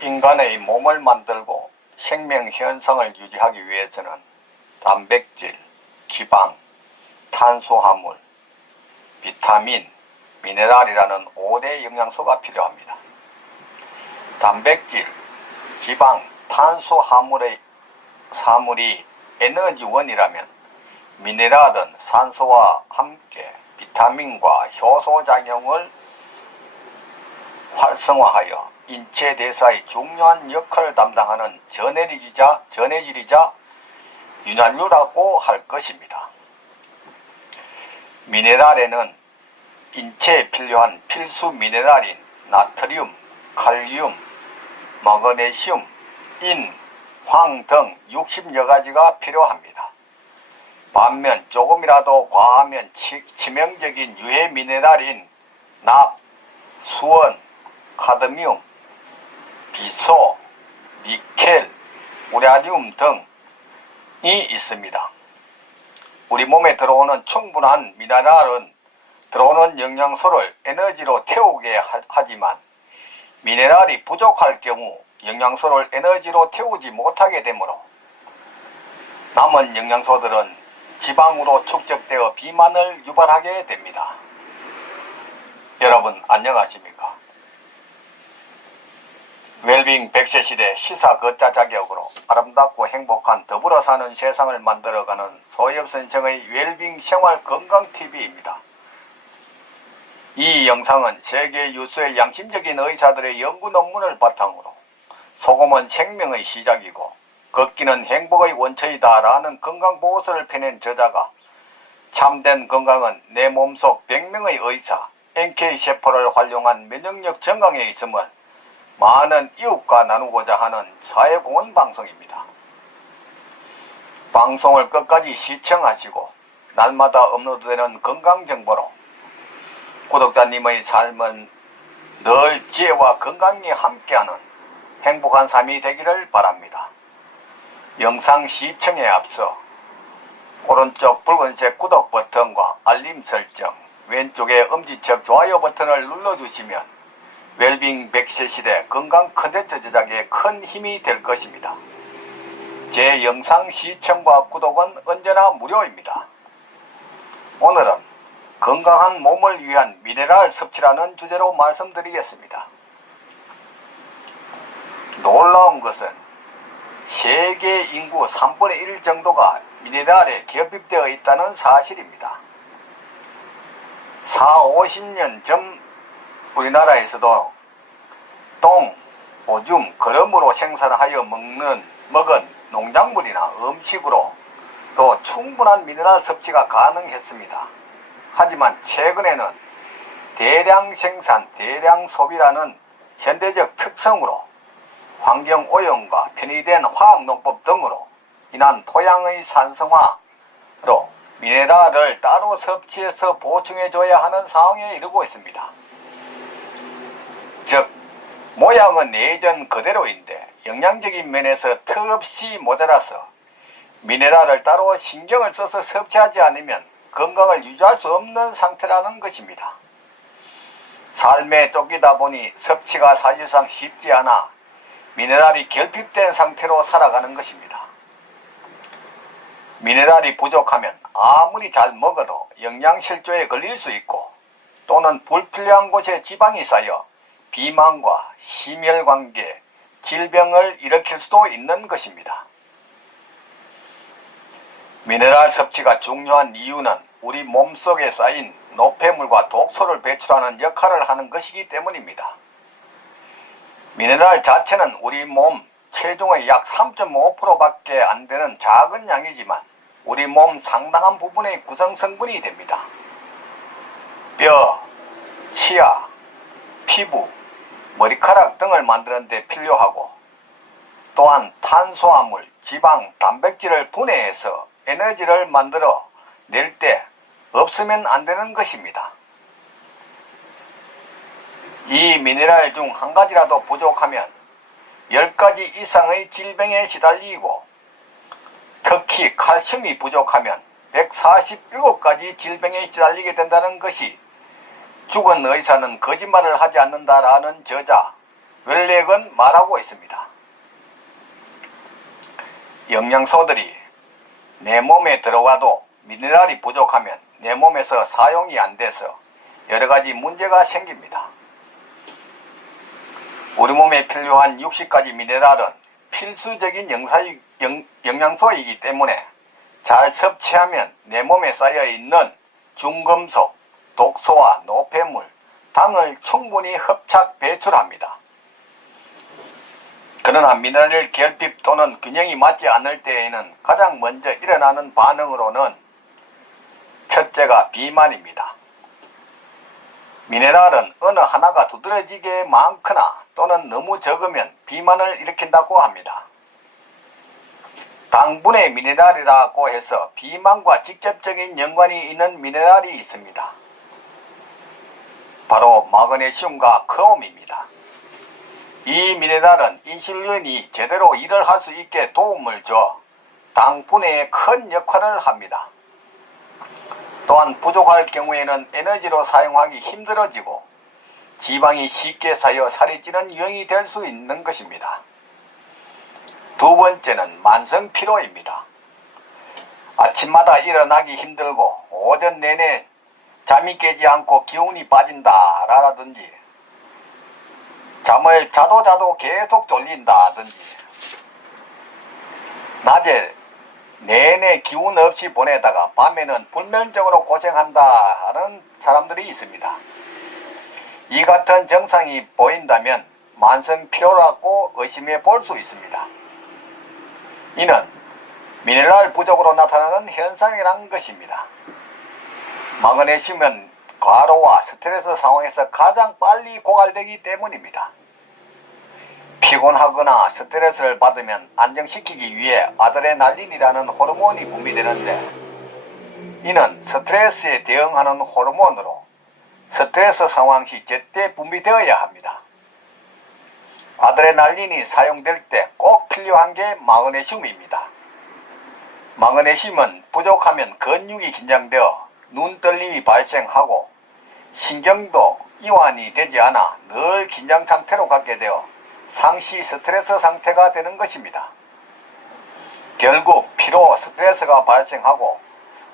인간의 몸을 만들고 생명 현상을 유지하기 위해서는 단백질, 지방, 탄수화물, 비타민, 미네랄이라는 5대 영양소가 필요합니다. 단백질, 지방, 탄수화물의 사물이 에너지원이라면 미네랄은 산소와 함께 비타민과 효소작용을 활성화하여 인체 대사의 중요한 역할을 담당하는 전해질이자 윤활유라고 할 것입니다. 미네랄에는 인체에 필요한 필수 미네랄인 나트륨, 칼륨, 마그네슘, 인, 황 등 60여 가지가 필요합니다. 반면 조금이라도 과하면 치명적인 유해 미네랄인 납, 수원, 카드뮴, 비소, 니켈, 우라늄 등이 있습니다. 우리 몸에 들어오는 충분한 미네랄은 들어오는 영양소를 에너지로 태우게 하지만 미네랄이 부족할 경우 영양소를 에너지로 태우지 못하게 되므로 남은 영양소들은 지방으로 축적되어 비만을 유발하게 됩니다. 여러분 안녕하십니까? 웰빙 100세 시대 시사 걷자 자격으로 아름답고 행복한 더불어 사는 세상을 만들어가는 소엽선생의 웰빙 생활 건강TV입니다. 이 영상은 세계 유수의 양심적인 의사들의 연구 논문을 바탕으로 소금은 생명의 시작이고 걷기는 행복의 원천이다 라는 건강보고서를 펴낸 저자가 참된 건강은 내 몸속 100명의 의사 NK세포를 활용한 면역력 증강에 있음을 많은 이웃과 나누고자 하는 사회공헌 방송입니다. 방송을 끝까지 시청하시고 날마다 업로드되는 건강정보로 구독자님의 삶은 늘 지혜와 건강이 함께하는 행복한 삶이 되기를 바랍니다. 영상 시청에 앞서 오른쪽 붉은색 구독 버튼과 알림 설정, 왼쪽에 엄지척 좋아요 버튼을 눌러주시면 웰빙 100세 시대 건강 컨텐츠 제작에 큰 힘이 될 것입니다. 제 영상 시청과 구독은 언제나 무료입니다. 오늘은 건강한 몸을 위한 미네랄 섭취라는 주제로 말씀드리겠습니다. 놀라운 것은 세계 인구 3분의 1 정도가 미네랄에 결핍되어 있다는 사실입니다. 40~50년 전 우리나라에서도 똥, 오줌, 거름으로 생산하여 먹은 농작물이나 음식으로 또 충분한 미네랄 섭취가 가능했습니다. 하지만 최근에는 대량 생산, 대량 소비라는 현대적 특성으로 환경오염과 편의된 화학농법 등으로 인한 토양의 산성화로 미네랄을 따로 섭취해서 보충해줘야 하는 상황에 이르고 있습니다. 즉 모양은 예전 그대로인데 영양적인 면에서 턱없이 모자라서 미네랄을 따로 신경을 써서 섭취하지 않으면 건강을 유지할 수 없는 상태라는 것입니다. 삶에 쫓기다 보니 섭취가 사실상 쉽지 않아 미네랄이 결핍된 상태로 살아가는 것입니다. 미네랄이 부족하면 아무리 잘 먹어도 영양실조에 걸릴 수 있고 또는 불필요한 곳에 지방이 쌓여 비만과 심혈관계, 질병을 일으킬 수도 있는 것입니다. 미네랄 섭취가 중요한 이유는 우리 몸속에 쌓인 노폐물과 독소를 배출하는 역할을 하는 것이기 때문입니다. 미네랄 자체는 우리 몸 체중의 약 3.5%밖에 안 되는 작은 양이지만 우리 몸 상당한 부분의 구성 성분이 됩니다. 뼈, 치아, 피부, 머리카락 등을 만드는 데 필요하고 또한 탄수화물, 지방, 단백질을 분해해서 에너지를 만들어 낼 때 없으면 안 되는 것입니다. 이 미네랄 중 한 가지라도 부족하면 10가지 이상의 질병에 시달리고 특히 칼슘이 부족하면 147가지 질병에 시달리게 된다는 것이 죽은 의사는 거짓말을 하지 않는다라는 저자 웰렉은 말하고 있습니다. 영양소들이 내 몸에 들어가도 미네랄이 부족하면 내 몸에서 사용이 안 돼서 여러가지 문제가 생깁니다. 우리 몸에 필요한 60가지 미네랄은 필수적인 영양소이기 때문에 잘 섭취하면 내 몸에 쌓여있는 중금속, 독소와 노폐물, 당을 충분히 흡착 배출합니다. 그러나 미네랄 결핍 또는 균형이 맞지 않을 때에는 가장 먼저 일어나는 반응으로는 첫째가 비만입니다. 미네랄은 어느 하나가 두드러지게 많거나 또는 너무 적으면 비만을 일으킨다고 합니다. 당분의 미네랄이라고 해서 비만과 직접적인 연관이 있는 미네랄이 있습니다. 바로 마그네슘과 크롬입니다. 이 미네랄은 인슐린이 제대로 일을 할 수 있게 도움을 줘 당 분해에 큰 역할을 합니다. 또한 부족할 경우에는 에너지로 사용하기 힘들어지고 지방이 쉽게 쌓여 살이 찌는 유형이 될 수 있는 것입니다. 두 번째는 만성 피로입니다. 아침마다 일어나기 힘들고 오전 내내 잠이 깨지 않고 기운이 빠진다 라든지 잠을 자도 계속 졸린다든지 낮에 내내 기운 없이 보내다가 밤에는 불면증으로 고생한다는 사람들이 있습니다. 이 같은 증상이 보인다면 만성 피로라고 의심해 볼 수 있습니다. 이는 미네랄 부족으로 나타나는 현상이란 것입니다. 마그네슘은 과로와 스트레스 상황에서 가장 빨리 고갈되기 때문입니다. 피곤하거나 스트레스를 받으면 안정시키기 위해 아드레날린이라는 호르몬이 분비되는데 이는 스트레스에 대응하는 호르몬으로 스트레스 상황 시 제때 분비되어야 합니다. 아드레날린이 사용될 때 꼭 필요한 게 마그네슘입니다. 마그네슘은 부족하면 근육이 긴장되어 눈떨림이 발생하고 신경도 이완이 되지 않아 늘 긴장 상태로 갖게 되어 상시 스트레스 상태가 되는 것입니다. 결국 피로, 스트레스가 발생하고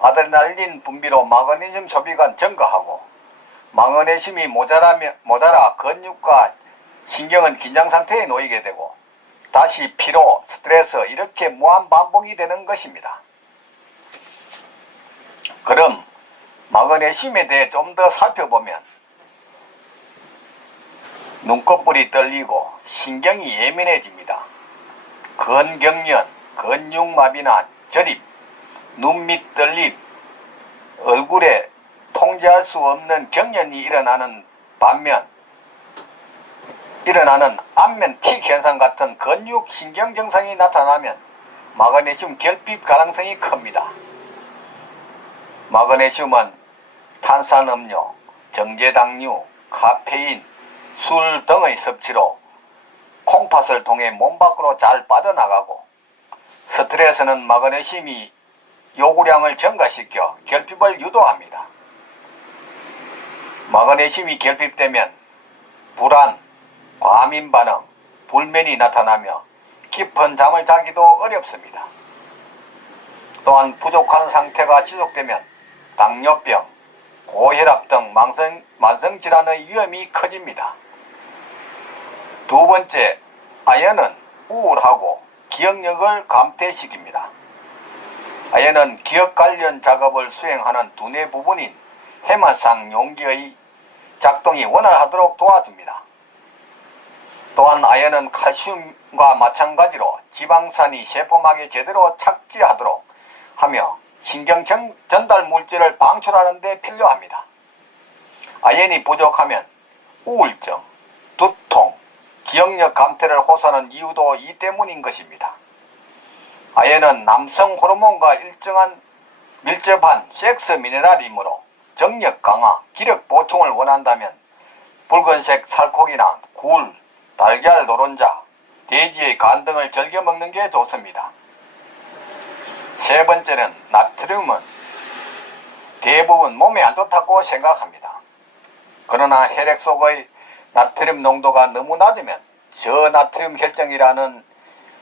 아드레날린 분비로 마그네슘 소비가 증가하고 마그네슘이 모자라 근육과 신경은 긴장 상태에 놓이게 되고 다시 피로, 스트레스 이렇게 무한 반복이 되는 것입니다. 그럼 마그네슘에 대해 좀 더 살펴보면 눈꺼풀이 떨리고 신경이 예민해집니다. 근경련, 근육마비나 저림, 눈밑 떨림, 얼굴에 통제할 수 없는 경련이 일어나는 반면 일어나는 안면틱 현상 같은 근육 신경 증상이 나타나면 마그네슘 결핍 가능성이 큽니다. 마그네슘은 탄산음료, 정제당류, 카페인, 술 등의 섭취로 콩팥을 통해 몸 밖으로 잘 빠져나가고 스트레스는 마그네슘이 요구량을 증가시켜 결핍을 유도합니다. 마그네슘이 결핍되면 불안, 과민 반응, 불면이 나타나며 깊은 잠을 자기도 어렵습니다. 또한 부족한 상태가 지속되면 당뇨병, 고혈압 등 만성질환의 위험이 커집니다. 두 번째, 아연은 우울하고 기억력을 감퇴시킵니다. 아연은 기억 관련 작업을 수행하는 두뇌 부분인 해마상 용기의 작동이 원활하도록 도와줍니다. 또한 아연은 칼슘과 마찬가지로 지방산이 세포막에 제대로 착지하도록 하며 신경 전달 물질을 방출하는 데 필요합니다. 아연이 부족하면 우울증, 두통, 기억력 감퇴를 호소하는 이유도 이 때문인 것입니다. 아연은 남성 호르몬과 밀접한 섹스 미네랄이므로 정력 강화, 기력 보충을 원한다면 붉은색 살코기나 굴, 달걀 노른자, 돼지의 간 등을 즐겨 먹는 게 좋습니다. 세 번째는 나트륨은 대부분 몸에 안 좋다고 생각합니다. 그러나 혈액 속의 나트륨 농도가 너무 낮으면 저나트륨 혈증이라는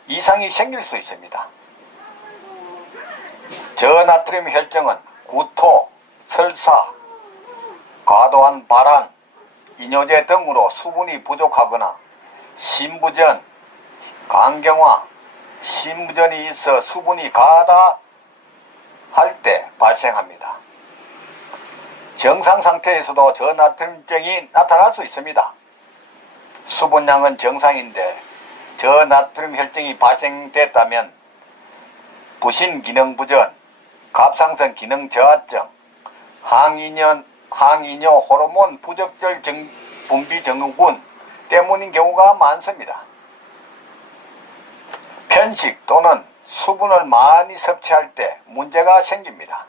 이상이 생길 수 있습니다. 저나트륨 혈증은 구토, 설사, 과도한 발한, 이뇨제 등으로 수분이 부족하거나 심부전, 간경화, 심부전이 있어 수분이 가다 할 때 발생합니다. 정상 상태에서도 저나트륨증이 나타날 수 있습니다. 수분량은 정상인데 저나트륨 혈증이 발생됐다면 부신기능부전, 갑상선 기능 저하증, 항이뇨 호르몬 부적절 분비 증후군 때문인 경우가 많습니다. 편식 또는 수분을 많이 섭취할 때 문제가 생깁니다.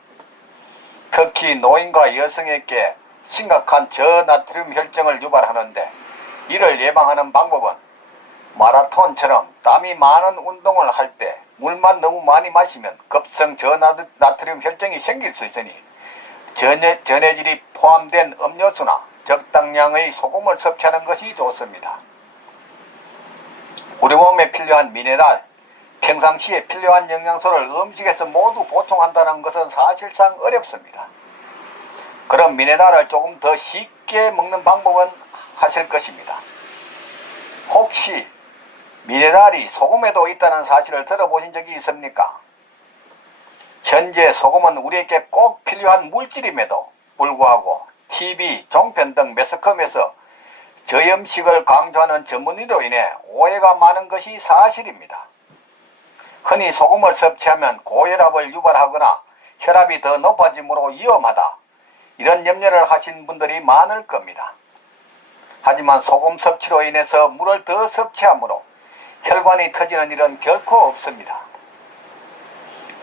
특히 노인과 여성에게 심각한 저나트륨 혈증을 유발하는데 이를 예방하는 방법은 마라톤처럼 땀이 많은 운동을 할 때 물만 너무 많이 마시면 급성 저나트륨 혈증이 생길 수 있으니 전해질이 포함된 음료수나 적당량의 소금을 섭취하는 것이 좋습니다. 우리 몸에 필요한 미네랄, 평상시에 필요한 영양소를 음식에서 모두 보충한다는 것은 사실상 어렵습니다. 그럼 미네랄을 조금 더 쉽게 먹는 방법은 하실 것입니다. 혹시 미네랄이 소금에도 있다는 사실을 들어보신 적이 있습니까? 현재 소금은 우리에게 꼭 필요한 물질임에도 불구하고 TV, 종편 등 매스컴에서 저염식을 강조하는 전문의로 인해 오해가 많은 것이 사실입니다. 흔히 소금을 섭취하면 고혈압을 유발하거나 혈압이 더 높아지므로 위험하다, 이런 염려를 하신 분들이 많을 겁니다. 하지만 소금 섭취로 인해서 물을 더 섭취하므로 혈관이 터지는 일은 결코 없습니다.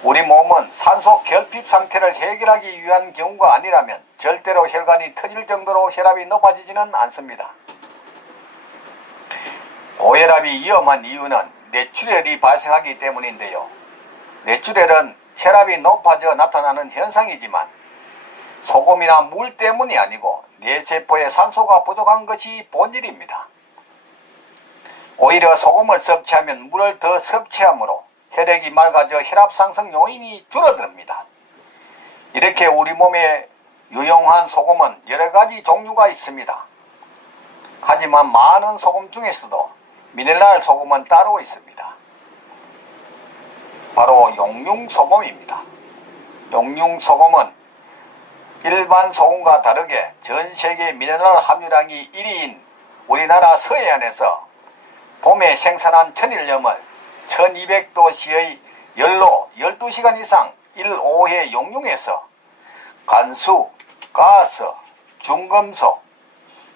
우리 몸은 산소 결핍 상태를 해결하기 위한 경우가 아니라면 절대로 혈관이 터질 정도로 혈압이 높아지지는 않습니다. 고혈압이 위험한 이유는 뇌출혈이 발생하기 때문인데요. 뇌출혈은 혈압이 높아져 나타나는 현상이지만 소금이나 물 때문이 아니고 뇌세포에 산소가 부족한 것이 본질입니다. 오히려 소금을 섭취하면 물을 더 섭취하므로 혈액이 맑아져 혈압 상승 요인이 줄어듭니다. 이렇게 우리 몸에 유용한 소금은 여러 가지 종류가 있습니다. 하지만 많은 소금 중에서도 미네랄 소금은 따로 있습니다. 바로 용융소금입니다. 용융소금은 일반 소금과 다르게 전 세계 미네랄 함유량이 1위인 우리나라 서해안에서 봄에 생산한 천일염을 1200도씨의 열로 12시간 이상 1~5회 용융해서 간수, 가스, 중금속,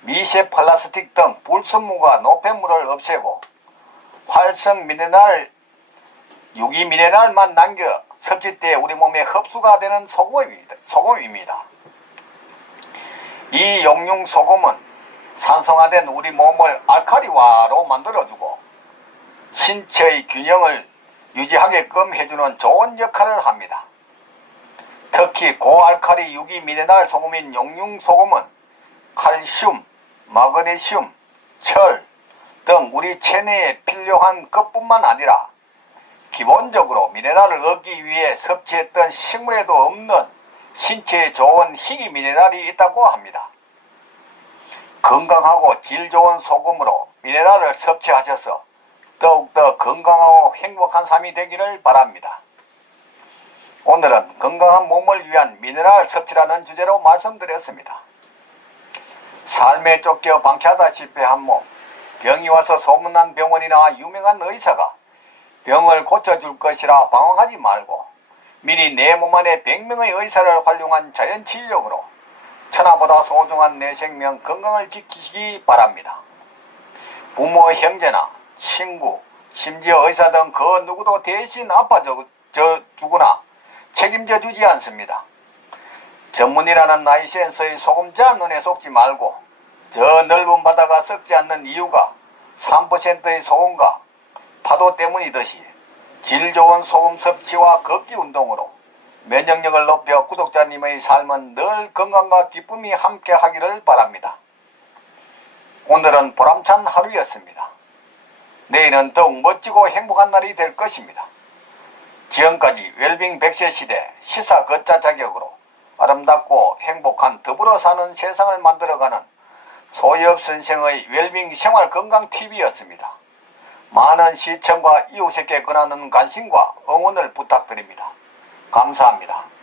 미세 플라스틱 등 불순물과 노폐물을 없애고 활성 미네랄, 유기 미네랄만 남겨 섭취 때 우리 몸에 흡수가 되는 소금입니다. 이 용융 소금은 산성화된 우리 몸을 알칼리화로 만들어주고 신체의 균형을 유지하게끔 해주는 좋은 역할을 합니다. 특히 고알칼리 유기 미네랄 소금인 용융 소금은 칼슘, 마그네슘, 철 등 우리 체내에 필요한 것뿐만 아니라 기본적으로 미네랄을 얻기 위해 섭취했던 식물에도 없는 신체에 좋은 희귀 미네랄이 있다고 합니다. 건강하고 질 좋은 소금으로 미네랄을 섭취하셔서 더욱더 건강하고 행복한 삶이 되기를 바랍니다. 오늘은 건강한 몸을 위한 미네랄 섭취라는 주제로 말씀드렸습니다. 삶에 쫓겨 방치하다시피 한 몸, 병이 와서 소문난 병원이나 유명한 의사가 병을 고쳐줄 것이라 방황하지 말고 미리 내 몸 안에 100명의 의사를 활용한 자연치유력으로 천하보다 소중한 내 생명 건강을 지키시기 바랍니다. 부모, 형제나 친구, 심지어 의사 등 그 누구도 대신 아파주거나 책임져 주지 않습니다. 전문이라는 라이센스의 소금자 눈에 속지 말고 저 넓은 바다가 썩지 않는 이유가 3%의 소금과 파도 때문이듯이 질 좋은 소금 섭취와 걷기 운동으로 면역력을 높여 구독자님의 삶은 늘 건강과 기쁨이 함께 하기를 바랍니다. 오늘은 보람찬 하루였습니다. 내일은 더욱 멋지고 행복한 날이 될 것입니다. 지금까지 웰빙 100세 시대 시사 걷자 자격으로 아름답고 행복한 더불어 사는 세상을 만들어가는 소엽 선생의 웰빙 생활건강TV였습니다. 많은 시청과 이웃에게 권하는 관심과 응원을 부탁드립니다. 감사합니다.